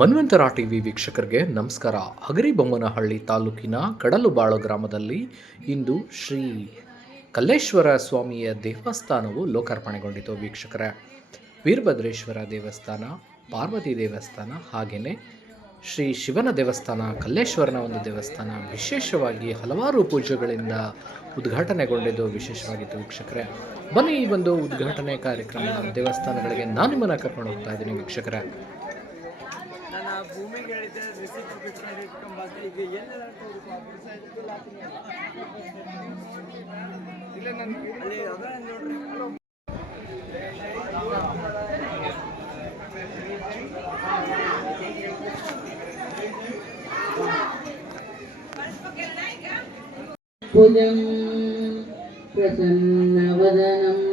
ಮನ್ವಂತರ TV ವೀಕ್ಷಕರಿಗೆ ನಮಸ್ಕಾರ. ಹಗರಿಬೊಮ್ಮನಹಳ್ಳಿ ತಾಲೂಕಿನ ಕಡಲುಬಾಳು ಗ್ರಾಮದಲ್ಲಿ ಇಂದು ಶ್ರೀ ಕಲ್ಲೇಶ್ವರ ಸ್ವಾಮಿಯ ದೇವಸ್ಥಾನವು ಲೋಕಾರ್ಪಣೆಗೊಂಡಿತು ವೀಕ್ಷಕರೇ. ವೀರಭದ್ರೇಶ್ವರ ದೇವಸ್ಥಾನ, ಪಾರ್ವತಿ ದೇವಸ್ಥಾನ ಹಾಗೆಯೇ ಶ್ರೀ ಶಿವನ ದೇವಸ್ಥಾನ, ಕಲ್ಲೇಶ್ವರನ ಒಂದು ದೇವಸ್ಥಾನ ವಿಶೇಷವಾಗಿ ಹಲವಾರು ಪೂಜೆಗಳಿಂದ ಉದ್ಘಾಟನೆಗೊಂಡಿದ್ದು ವಿಶೇಷವಾಗಿತ್ತು ವೀಕ್ಷಕರೇ. ಬನ್ನಿ ಈ ಒಂದು ಉದ್ಘಾಟನೆ ಕಾರ್ಯಕ್ರಮ ದೇವಸ್ಥಾನಗಳಿಗೆ ನಾನು ನಿಮ್ಮನ್ನು ಕರ್ಕೊಂಡು ಹೋಗ್ತಾ ಇದ್ದೀನಿ ವೀಕ್ಷಕರೇ. ಭೂಮಿ ಹೇಳಿದ್ರೆ ರಿಸಿಪ್ಟ್ ಪಿಟ್ಕೊಂಡು ಇಟ್ಕೊಂಡ್ಬಂದ್ರೆ ಈಗ ಎಲ್ಲ ಇಲ್ಲ ನಾನು ಅಲ್ಲಿ ಅದ ನೋಡ್ರಿ புஜம் பிரசன்னவதனம்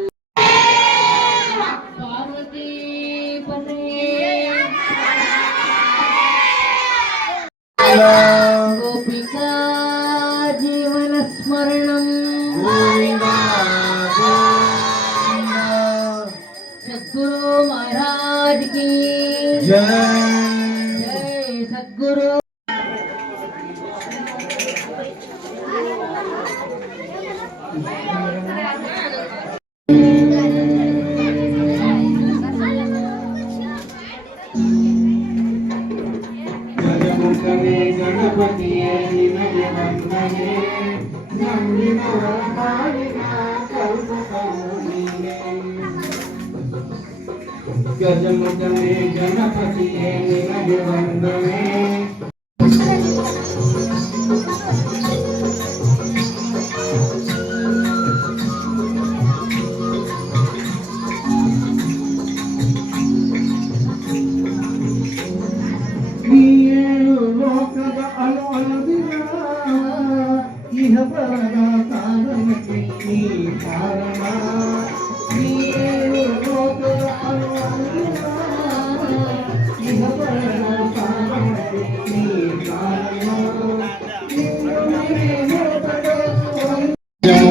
జై సద్గురు గణపతి నందిన గజముఖమే గణపతి వందమే Yeah.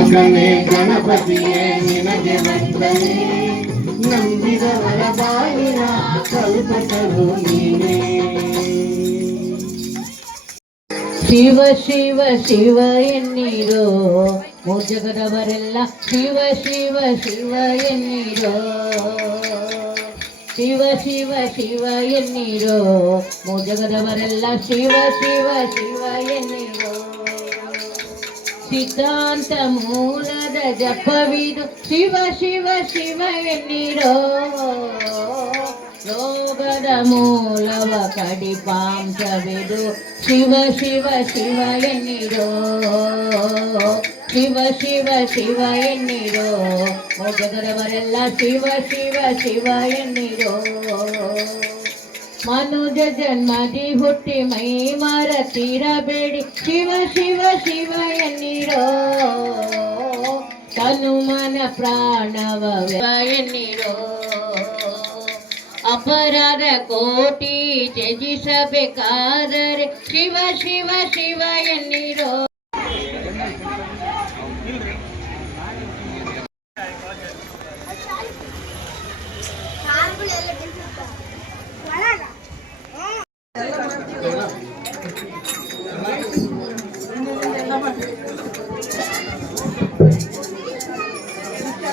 ಜಮುಖಮೇ ಗಣಪತಿಯೇ ನಿನಗೆ ವಂದನೆ ನಂಬಿದವರ ಬಾಯಿನ ಕಲ್ಪತರು ನೀನೇ ಶಿವ ಶಿವ ಶಿವ ಎನ್ನೀರೋ ಜಗದವರೆಲ್ಲ ಶಿವ ಶಿವ ಶಿವ ಎನ್ನೀರೋ ಶಿವ ಶಿವ ಶಿವ ಎನ್ನೀರೋ ಜಗದವರೆಲ್ಲ ಶಿವ ಶಿವ ಶಿವ ಎನ್ನೀರೋ ಸಿದ್ಧಾಂತ ಮೂಲದ ಜಪವಿದು ಶಿವ ಶಿವ ಶಿವ ಎನ್ನಿರೋ ರೋಗದ ಮೂಲವ ಕಡಿಪಾಂಶವಿದು ಶಿವ ಶಿವ ಶಿವ ಎನ್ನಿರೋ ಶಿವ ಶಿವ ಶಿವ ಎನ್ನಿರೋ ಹೋಗದರವರೆಲ್ಲ ಶಿವ ಶಿವ ಶಿವ ಎನ್ನಿರೋ ಮನುಜ ಜನ್ಮದಿ ಹುಟ್ಟಿ ಮೈ ಮರತಿರಬೇಡಿ. ಶಿವ ಶಿವ ಶಿವ ಎನ್ನಿರೋ. ತನುಮನ ಪ್ರಾಣವ ಎನ್ನಿರೋ. ಅಪರಾಧ ಕೋಟಿ ತ್ಯಜಿಸಬೇಕಾದರೆ ಶಿವ ಶಿವ ಶಿವ ಎನ್ನಿರೋ.